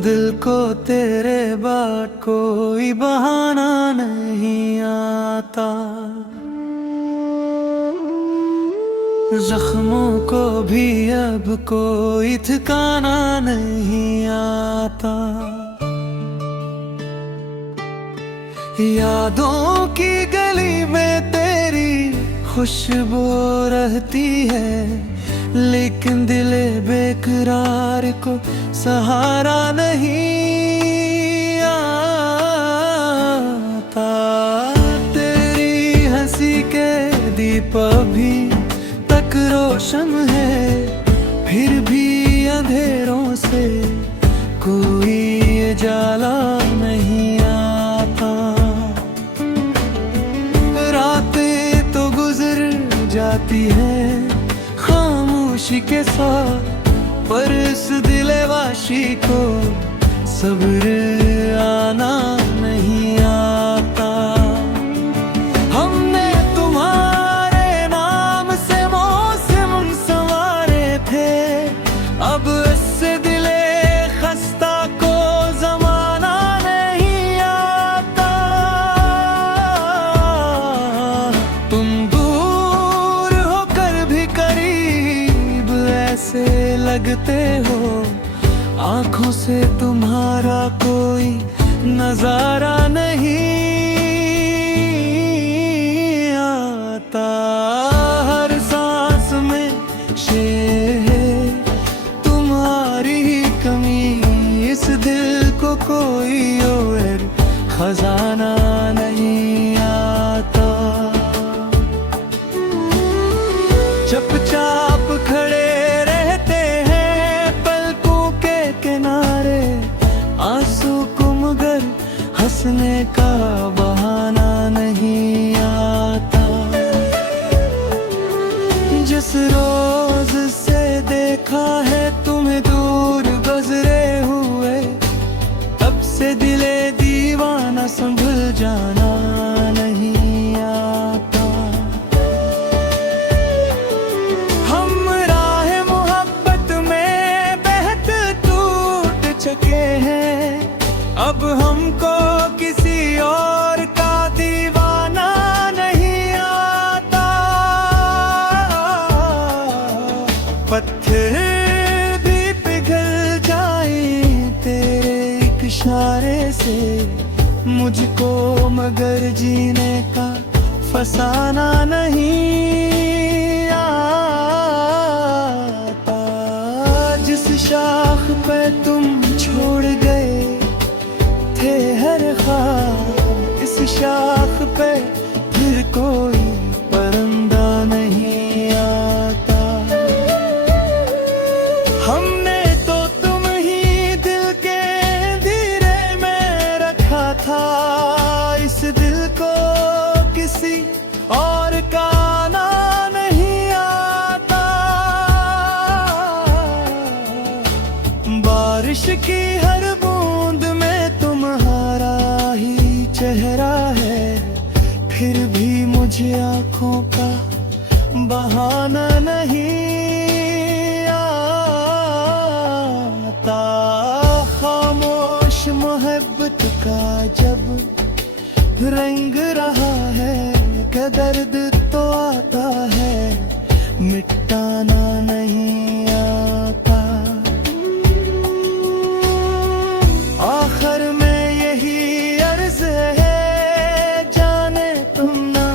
दिल को तेरे बाद कोई बहाना नहीं आता। जख्मों को भी अब कोई ठिकाना नहीं आता। यादों की गली में तेरी खुशबू रहती है, लेकिन दिले बेकरार को सहारा नहीं आता। तेरी हंसी के दीप अभी तक रोशन है, फिर भी अंधेरों से कोई उजाला नहीं आता। रातें तो गुजर जाती है खामोशी के साथ, पर इस दिलवाशी को सब्र आना नहीं आता। हमने तुम्हारे नाम से मौसम संवारे थे, अब इससे दिले खस्ता को जमाना नहीं आता। तुम दूर होकर भी करीब ऐसे लगते हो, आंखों से तुम्हारा कोई नजारा नहीं आता। हर सांस में शेर है तुम्हारी ही कमी, इस दिल को कोई और खजाना नहीं आता। चुपचाप खड़े रहते हैं पलकों के किनारे, आंसू को मगर हंसने का बहाना नहीं आता। जिस रोज से देखा है तुम्हें दूर गुजरे हुए, तब से दिले दीवाना संभल जाना नहीं आता। हम राह मोहब्बत में बहत टूट चुके हैं, अब हमको किसी और का दीवाना नहीं आता। पत्थर भी पिघल जाए तेरे एक इशारे से, मुझको मगर जीने का फसाना नहीं आता। जिस शाख पे तुम छोड़ गए थे हर ख्वाब, इस शाख पे फिर कोई परिंदा नहीं आता। हमने तो तुम ही दिल के धीरे में रखा था, इस दिल को किसी और का ना नहीं आता। बारिश की हर बूंद में तुम्हारा ही चेहरा है, फिर भी मुझे आंखों का बहाना नहीं आता। खामोश मोहब्बत का जब रंग रहा है, क्या दर्द तो आता है, मिटाना नहीं आता। आखिर में यही अर्ज है, जाने तुम ना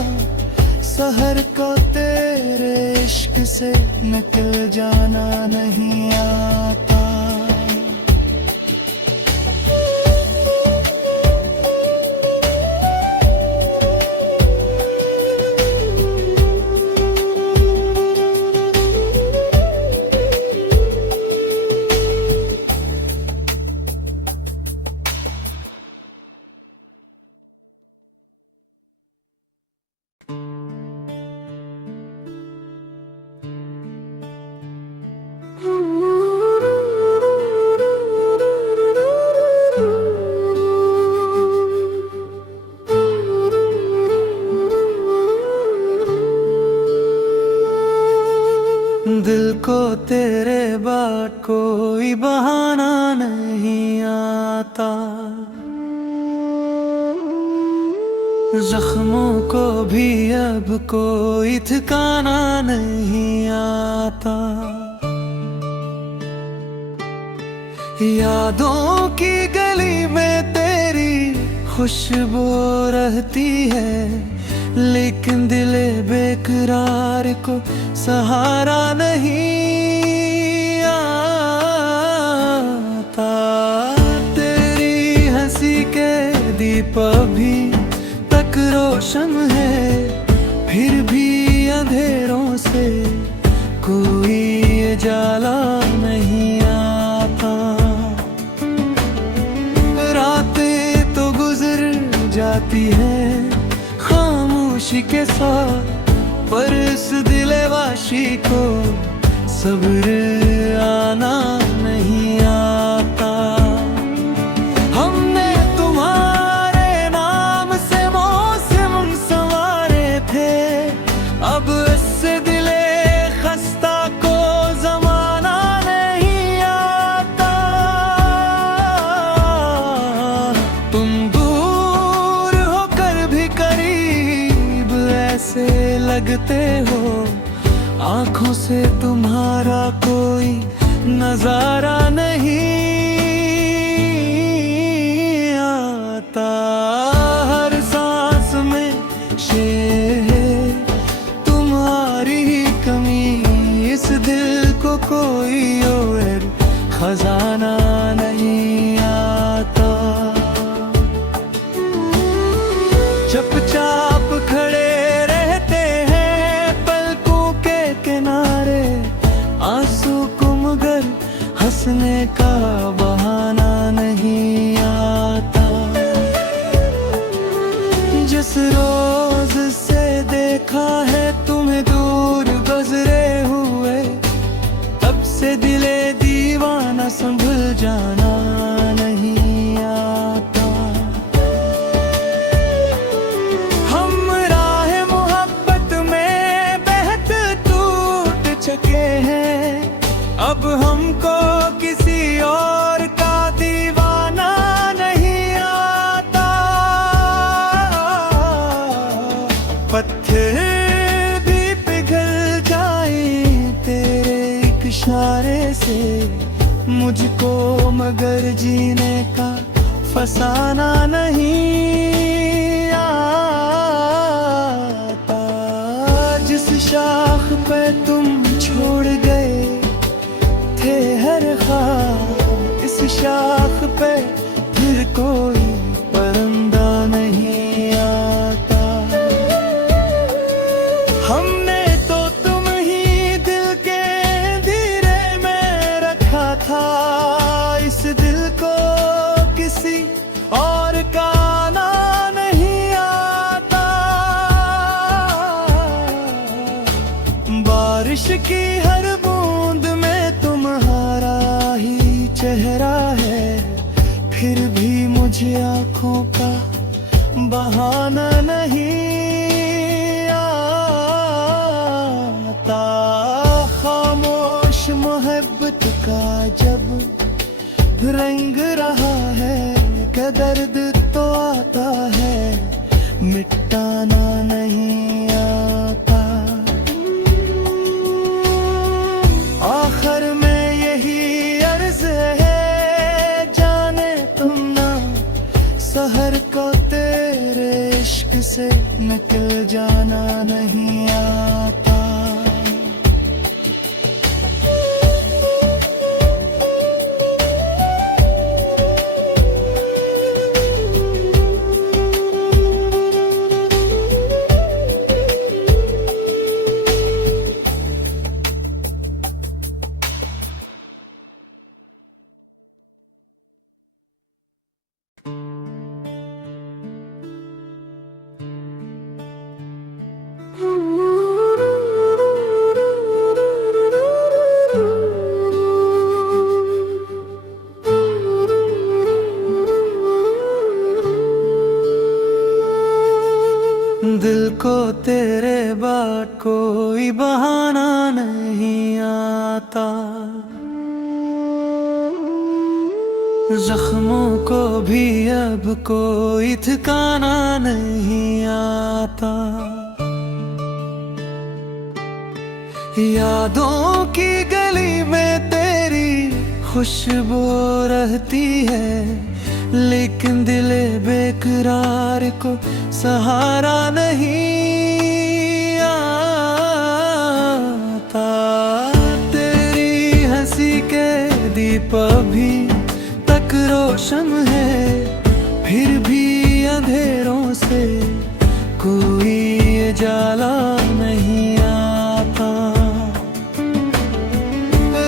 सहर को तेरे इश्क से निकल जाना नहीं आता। को तेरे बाद कोई बहाना नहीं आता, जख्मों को भी अब कोई ठिकाना नहीं आता। यादों की गली में तेरी खुशबू रहती है, लेकिन दिले बेकरार को सहारा नहीं आता। तेरी हंसी के दीप अभी तक रोशन है, फिर भी अंधेरों से कोई उजाला नहीं आता। रातें तो गुजर जाती हैं खामोशी के साथ, पर इस दिलवाशी को सब्र आना नहीं आता। हमने तुम्हारे नाम से मौसम संवारे थे, अब इससे दिले खस्ता को जमाना नहीं आता। तुम दूर होकर भी करीब ऐसे लगते हो, आंखों से तुम्हारा कोई नजारा नहीं आता। हर सांस में शेर है तुम्हारी ही कमी, इस दिल को कोई और खजाना नहीं आता। चुपचाप खड़े रहते हैं पलकों के किनारे, आंसू को मगर हंसने का बहाना नहीं आता। जिस रोज से देखा है तुम्हें दूर गुजरे हुए, तब से दिले दीवाना संभल जाना नहीं आता। हम राह मोहब्बत में बहत टूट चुके हैं, अब हमको किसी और का दीवाना नहीं आता। पत्थर भी पिघल जाए तेरे एक इशारे से, मुझको मगर जीने का फसाना नहीं आता। जिस शाख पे तुम छोड़ गए थे हर ख्वाब, इस शाख पे फिर कोई परिंदा नहीं आता। हमने तो तुम ही दिल के धीरे में रखा था, इस दिल को किसी और का ना नहीं आता। बारिश की हर बूंद में तुम्हारा ही चेहरा है, फिर भी मुझे आंखों का बहाना नहीं आता। खामोश मोहब्बत का जब रंग रहा है, क्या दर्द तो आता है, मिटाना नहीं आता। आखिर में यही अर्ज है, जाने तुम ना सहर को तेरे इश्क से निकल जाना नहीं आता। तेरे बाद कोई बहाना नहीं आता। जख्मों को भी अब कोई ठिकाना नहीं आता। यादों की गली में तेरी खुशबू रहती है, लेकिन दिले बेकरार को सहारा नहीं आता। तेरी हंसी के दीप अभी तक रोशन है, फिर भी अंधेरों से कोई उजाला नहीं आता।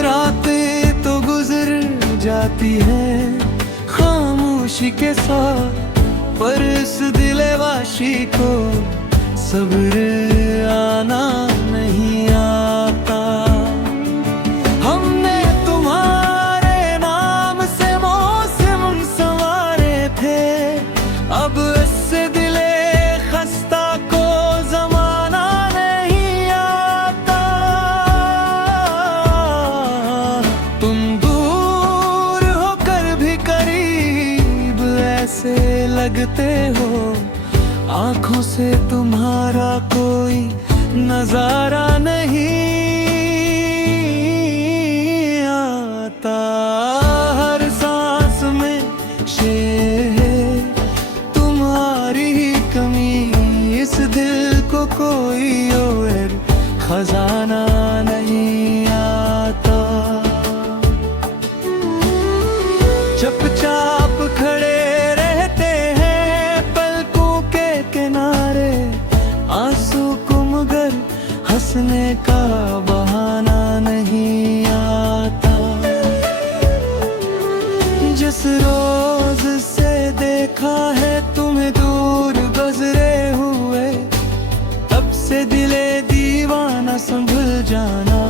रातें तो गुजर जाती है खामोशी के साथ, पर इस दिलवाशी को सब्र आना नहीं आता। हमने तुम्हारे नाम से मौसम संवारे थे, अब इससे दिले खस्ता को जमाना नहीं आता। तुम दूर होकर भी करीब ऐसे लगते हो, आंखों से तुम्हारा कोई नजारा नहीं आता। हर सांस में शेर तुम्हारी ही कमी, इस दिल को कोई और खजाना नहीं आता। चुपचाप खड़े रहते हैं पलकों के किनारे, आंसू को मगर हंसने का बहाना नहीं आता। जिस रोज से देखा है तुम्हें दूर गुजरे हुए, तब से दिले दीवाना संभल जाना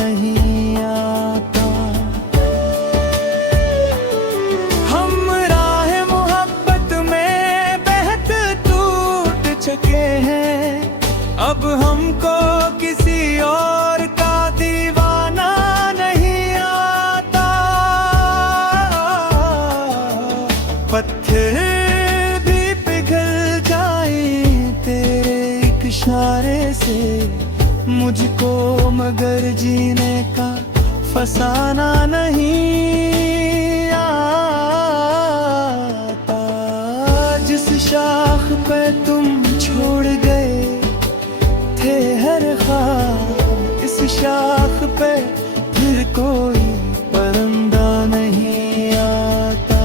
नहीं आता। हम राह मोहब्बत में बहत टूट चुके हैं, अब हमको किसी और का दीवाना नहीं आता। पत्थर भी पिघल जाए तेरे एक इशारे से, मुझको मगर जीने का फसाना नहीं आता। जिस शाख पे तुम छोड़ गए थे हर ख्वाब, इस शाख पे फिर कोई परिंदा नहीं आता।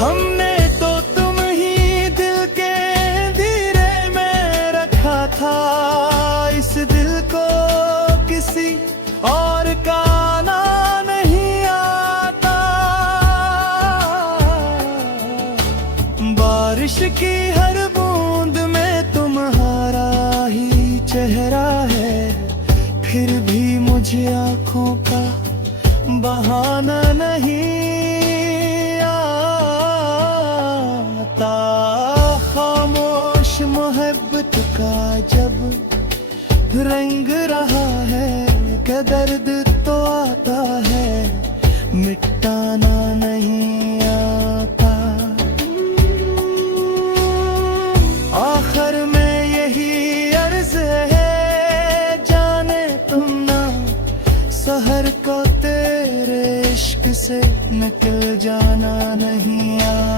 हमने तो तुम ही दिल के धीरे में रखा था, इस दिल को किसी और का आना नहीं आता। बारिश की हर बूंद में तुम्हारा ही चेहरा है, फिर भी मुझे आंखों का बहाना नहीं आता। खामोश मोहब्बत का जब रंग रहा है, क्या दर्द तो आता है, मिटाना नहीं आता। आखिर में यही अर्ज है, जाने तुम ना सहर को तेरे इश्क से निकल जाना नहीं आता।